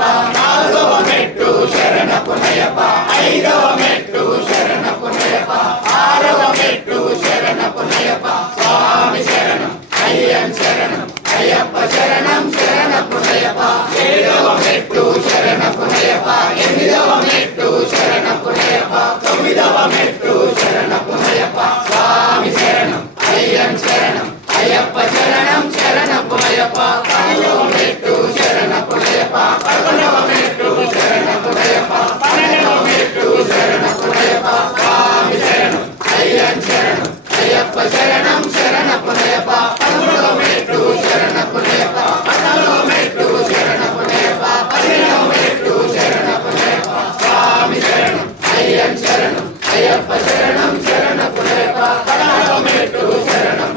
పునయప నాలుగవ మెట్టు శరణ పునయప ఐదవ మెట్టు శరణ పునయప ఆరవ అయ్యం శరణం అయ్యప్ప శరణం శరణ పునయప ఏడవ మెట్టు శరణ పునయప ఎనిమిదవ మెట్టు శరణ పునయప తొమ్మిదవ మెట్టు శరణ శరణం